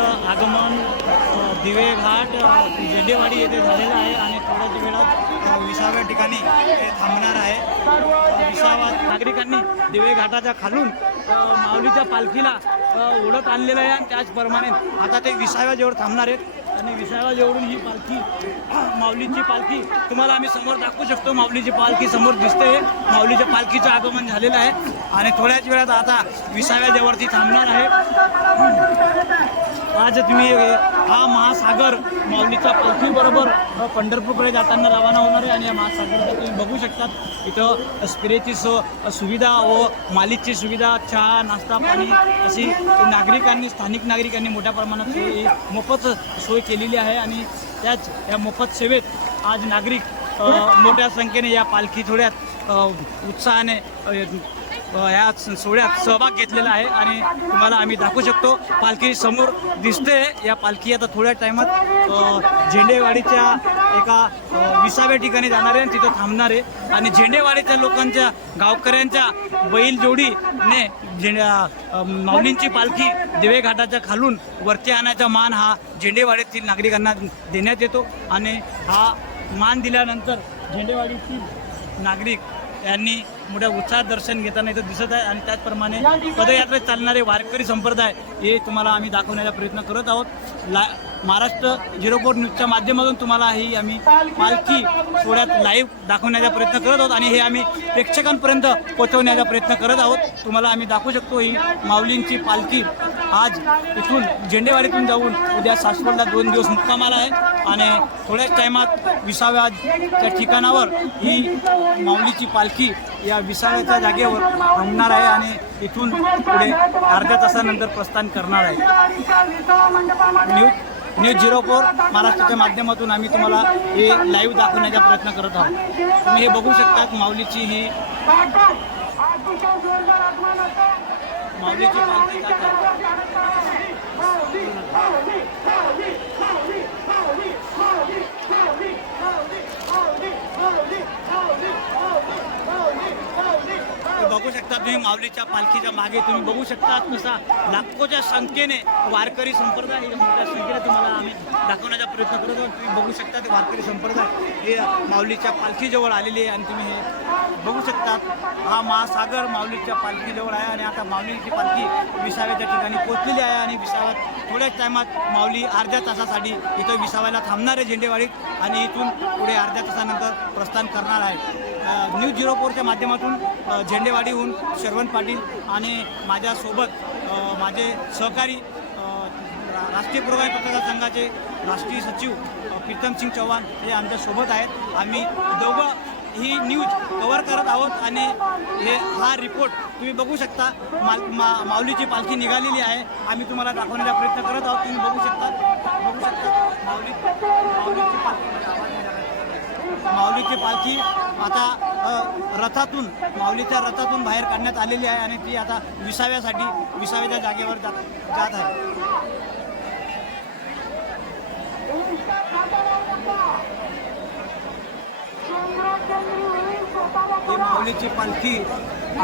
त्यांचं आगमन दिवेघाट झेंडेवाडी येथे झालेलं आहे आणि थोड्याच वेळात विसाव्या ठिकाणी ते थांबणार आहे. विसावा नागरिकांनी दिवेघाटाच्या खालून माऊलीच्या पालखीला ओढत आणलेलं आहे आणि त्याचप्रमाणे आता ते विसाव्याजवळ थांबणार आहेत. आणि विसाव्याजवळून ही पालखी माऊलींची पालखी तुम्हाला आम्ही समोर दाखवू शकतो. माऊलीची पालखी समोर दिसते माऊलीच्या पालखीचं आगमन झालेलं आहे. आणि थोड्याच वेळात आता विसाव्या विसाव्याजवळती थांबणार आहे. आज तुम्ही हा महासागर माऊलीच्या पालखीबरोबर पंढरपूरकडे जाताना रवाना होणार आहे. आणि या महासागरचा तुम्ही बघू शकतात. इथं स्पिरेची सो सुविधा व मालिकची सुविधा चहा नाश्ता पाणी अशी नागरिकांनी स्थानिक नागरिकांनी मोठ्या प्रमाणात मोफत सोय केलेली आहे आणि त्याच या मोफत सेवेत आज नागरिक मोठ्या संख्येने या पालखी थोड्यात उत्साहाने अ, ह्या सोहळ्यात सहभाग घेतलेला आहे आणि तुम्हाला आम्ही दाखवू शकतो. पालखी समोर दिसते या पालखी. आता थोड्या टायमात झेंडेवाडीच्या एका विसाव्या ठिकाणी जाणार आहे आणि तिथं थांबणार आहे. आणि झेंडेवाडीच्या लोकांच्या गावकऱ्यांच्या बैल झेंड्या माऊलींची पालखी दिवे घाटाच्या खालून वरती आणायचा मान हा झेंडेवाडीतील नागरिकांना देण्यात येतो आणि हा मान दिल्यानंतर झेंडेवाडीतील नागरिक यांनी मोठ्या उत्साहात दर्शन घेताना इथं दिसत आहे आणि त्याचप्रमाणे पदयात्रेत चालणारे वारकरी संप्रदाय हे तुम्हाला आम्ही दाखवण्याचा प्रयत्न करत आहोत. ला महाराष्ट्र झिरो फोर न्यूजच्या माध्यमातून तुम्हाला ही आम्ही पालखी सोहळ्यात लाईव्ह दाखवण्याचा प्रयत्न करत आहोत आणि हे आम्ही प्रेक्षकांपर्यंत पोहोचवण्याचा प्रयत्न करत आहोत. तुम्हाला आम्ही दाखवू शकतो ही माऊलींची पालखी. आज इथून झेंडेवाडीतून जाऊन उद्या सासवडला दोन दिवस मुक्कामाला आहे आणि थोड्याच टायमात विसाव्याच्या ठिकाणावर ही माऊलीची पालखी या विसाव्याच्या जागेवर थांबणार आहे आणि इथून पुढे अर्ध्या तासानंतर प्रस्थान करणार आहे. न्यूज न्यूज झिरो फोर महाराष्ट्राच्या माध्यमातून आम्ही तुम्हाला हे लाईव्ह दाखवण्याचा प्रयत्न करत आहोत. तुम्ही हे बघू शकता माऊलीची ही माऊलीची पालखी जात आहे. हे बघू शकता तुम्ही माऊलीच्या पालखीच्या मागे तुम्ही बघू शकता कसा लाखोच्या संख्येने वारकरी संप्रदाय मोठ्या संख्येने तुम्हाला आम्ही दाखवण्याचा प्रयत्न करत आहोत. तुम्ही बघू शकता ते वारकरी संप्रदाय. हे माऊलीच्या पालखीजवळ आलेली आहे आणि तुम्ही हे बघू शकतात हा महासागर माऊलीच्या पालखीजवळ आहे आणि आता माऊलीची पालखी विसाव्याच्या ठिकाणी पोचलेली आहे आणि विसाव्यात थोड्याच टायमात माऊली अर्ध्या तासासाठी इथं विसाव्याला थांबणार आहे झेंडेवाडीत आणि इथून पुढे अर्ध्या तासानंतर प्रस्थान करणार आहे. न्यूज झिरो फोरच्या माध्यमातून झेंडेवाडीहून शरवण पाटील आणि माझ्यासोबत माझे सहकारी राष्ट्रीय पुरोगामी पत्रकार संघाचे राष्ट्रीय सचिव प्रीतम सिंग चव्हाण हे आमच्यासोबत आहेत. आम्ही दोघं ही न्यूज कवर करत आहोत आणि हे हा रिपोर्ट तुम्ही बघू शकता. माल मा माऊलीची पालखी निघालेली आहे. आम्ही तुम्हाला दाखवण्याचा प्रयत्न करत आहोत. तुम्ही बघू शकता. बघू शकता माऊली माऊलीची पालखी. माऊलीची पालखी आता रथातून माऊलीच्या रथातून बाहेर काढण्यात आलेली आहे आणि ती आता विसाव्यासाठी विसाव्याच्या जागेवर जात जात आहे. ही माऊलीची पालखी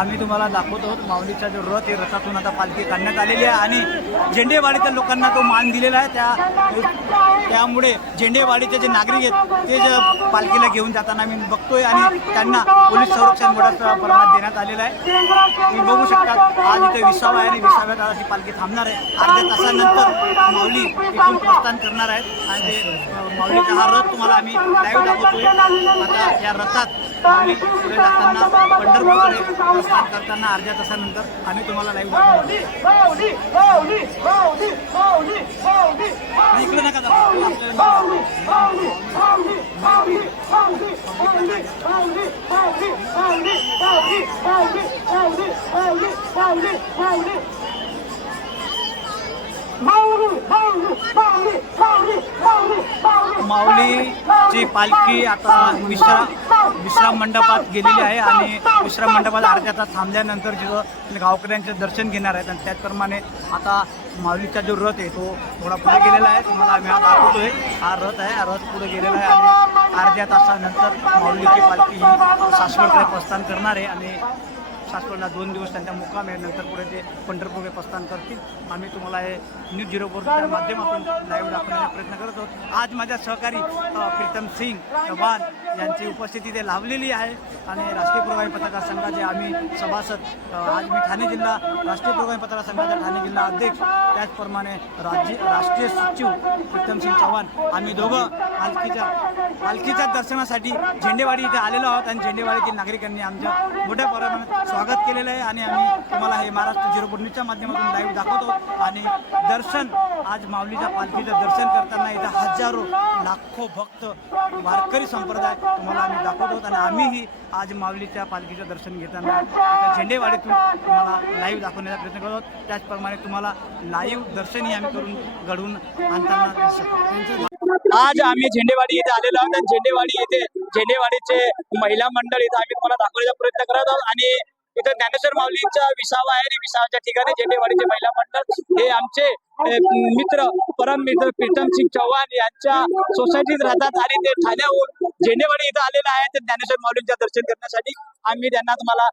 आम्ही तुम्हाला दाखवत आहोत. माऊलीचा जो रथ हे रथातून आता पालखी काढण्यात आलेली आहे आणि झेंडेवाडीच्या लोकांना तो मान दिलेला आहे. त्या त्यामुळे झेंडेवाडीचे जे नागरिक आहेत ते जे पालखीला घेऊन जाताना मी बघतोय आणि त्यांना पोलीस संरक्षण मोठ्या प्रमाणात देण्यात आलेलं आहे. तुम्ही बघू शकता आज इथे विसावा आहे आणि विसाव्या आज पालखी थांबणार आहे. अर्ध्या तासानंतर माऊली इथून प्रस्थान करणार आहेत. आणि ते माऊलीचा हा रथ तुम्हाला आम्ही लाईव्ह दाखवतोय. आता या रथात आम्ही पुढे जाताना पंढरपूरकडे प्रस्थान करताना अर्ध्या तासानंतर आम्ही तुम्हाला लाईव्ह दाखवतो इकडे नका जाऊ. माऊलीची पालखी आता विश्राम विश्राम मंडपात गेलेली आहे आणि विश्राम मंडपात अर्ध्या तास थांबल्यानंतर जिथं गावकऱ्यांचे दर्शन घेणार आहेत आणि त्याचप्रमाणे आता माऊलीचा जो रथ आहे तो थोडा पुढे गेलेला आहे. तुम्हाला आम्ही हा दाखवतोय. हा रथ आहे. हा रथ पुढे गेलेला आहे आणि अर्ध्या तासानंतर माऊलीची पालखी ही सासवडकडे प्रस्थान करणार आहे आणि सासवडला दोन दिवस त्यांचा मुक्काम आहे. नंतर पुढे ते पंढरपूर प्रस्थान करतील. आम्ही तुम्हाला हे न्यूज झिरो फोरच्या माध्यमातून लाईव्ह दाखवण्याचा प्रयत्न करत आहोत. आज माझ्या सहकारी प्रीतम सिंग चव्हाण यांची उपस्थिती ते लाभलेली आहे. आणि राष्ट्रीय प्रवाही पत्रकार संघाचे आम्ही सभासद आज मी ठाणे जिल्हा राष्ट्रीय प्रवाही पत्रकार संघाचा ठाणे जिल्हा अध्यक्ष. त्याचप्रमाणे राज्य राष्ट्रीय सचिव प्रीतम सिंग चव्हाण. आम्ही दोघं पालखीच्या पालखीच्या दर्शनासाठी झेंडेवाडी इथे आलेलो आहोत आणि झेंडेवाडीतील नागरिकांनी आमच्या मोठ्या प्रमाणात स्वागत केलेलं आहे आणि आम्ही तुम्हाला हे महाराष्ट्र झिरो न्यूजच्या माध्यमातून लाईव्ह दाखवतो आणि दर्शन आज माऊलीच्या पालखीचं दर्शन करताना इथं हजारो लाखो भक्त वारकरी संप्रदाय तुम्हाला आम्ही दाखवतो आणि आम्हीही आज माऊलीच्या पालखीचं दर्शन घेताना इथं झेंडेवाडीतून तुम्हाला लाईव्ह दाखवण्याचा प्रयत्न करतो त्याचप्रमाणे तुम्हाला लाईव्ह दर्शनही आम्ही करून घडवून आणताना दिसतो आज आम्ही झेंडेवाडी इथे आलेलो आहोत. आणि झेंडेवाडी इथे झेंडेवाडीचे महिला मंडळ इथे आम्ही तुम्हाला दाखवण्याचा प्रयत्न करत आहोत. आणि इथं ज्ञानेश्वर माऊलींचा विसावा आहे. आणि विसावाच्या ठिकाणी झेंडेवाडीचे महिला मंडळ. हे आमचे मित्र परम मित्र प्रीतम सिंग चव्हाण यांच्या सोसायटीत राहतात. आणि ते ठाण्याहून झेंडेवाडी इथं आलेले आहेत ते ज्ञानेश्वर माऊलींच्या दर्शन करण्यासाठी. आम्ही त्यांना तुम्हाला